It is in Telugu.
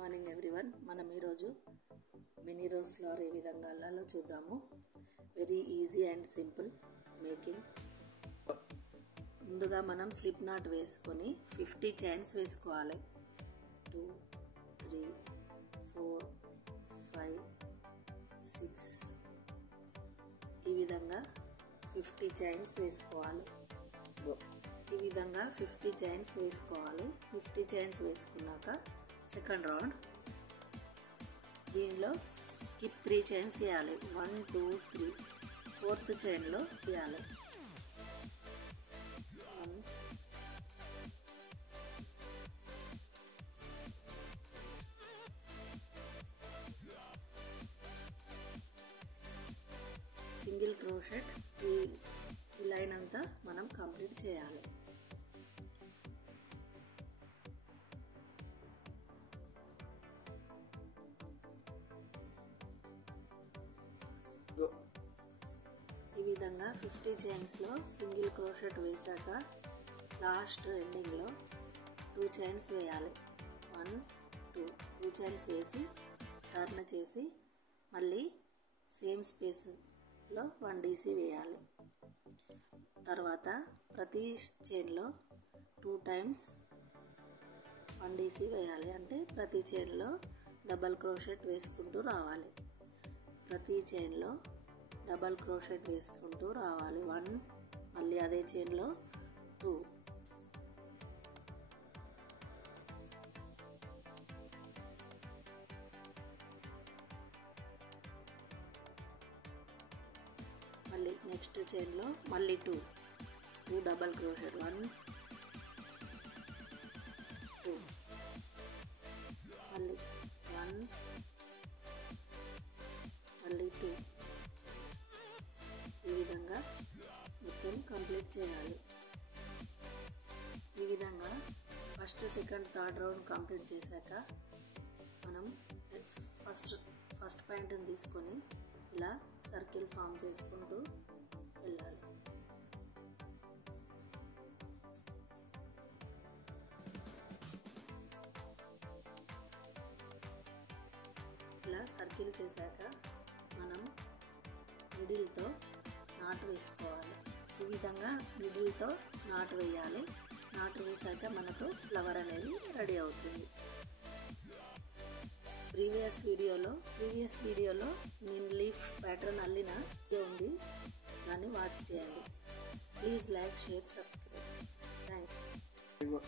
Morning everyone. మనం ఈరోజు మినీ రోజ్ ఫ్లవర్ ఏ విధంగా అల్లాలో చూద్దాము. Very easy and simple making. ముందుగా మనం స్లిప్ నాట్ వేసుకొని 50 చైన్స్ వేసుకోవాలి. 2 3 4 5 6 ఈ విధంగా 50 చైన్స్ వేసుకోవాలి. ఈ విధంగా 50 చైన్స్ వేసుకోవాలి. 50 చైన్స్ వేసుకున్నాక సెకండ్ రౌండ్ దీనిలో స్కిప్ 3 చైన్స్ వేయాలి. 1 2 3 4th చైన్లో వేయాలి. 1 సింగిల్ క్రోషెట్ ఈ లైన్ అంతా మనం కంప్లీట్ చేయాలి. ఈ విధంగా 50 చైన్స్లో సింగిల్ క్రోషెట్ వేసాక లాస్ట్ ఎండింగ్లో 2 చైన్స్ వేయాలి. 1 2 చైన్స్ వేసి టర్న్ చేసి మళ్ళీ సేమ్ స్పేస్లో 1 DC వేయాలి. తర్వాత ప్రతి చైన్లో 2 times 1 DC వేయాలి. అంటే ప్రతి చైన్లో డబల్ క్రోషెట్ వేసుకుంటూ రావాలి. ప్రతి చైన్లో డబల్ క్రోషెట్ వేసుకుంటూ రావాలి. 1 మళ్ళీ అదే చైన్లో 2 మళ్ళీ నెక్స్ట్ చైన్లో మళ్ళీ 2 డబల్ క్రోషెట్ 1 2 మళ్ళీ 1 మళ్ళీ 2 ఈ విధంగా మొత్తం కంప్లీట్ చేయాలి. ఈ విధంగా first second third round complete చేశాక మనం ఫస్ట్ పాయింట్ని తీసుకొని ఇలా సర్కిల్ ఫామ్ చేసుకుంటూ వెళ్ళాలి. ఇలా సర్కిల్ చేశాక మనం మిడిల్తో నాటు వేసుకోవాలి. ఈ విధంగా మిడిల్తో నాటు వేయాలి. నాటు వేసాక మనకు ఫ్లవర్ అనేది రెడీ అవుతుంది. ప్రీవియస్ వీడియోలో నేను లీఫ్ ప్యాటర్న్ అల్లిన ఉంది, దాన్ని వాచ్ చేయండి. Please like, share, subscribe. Thank you.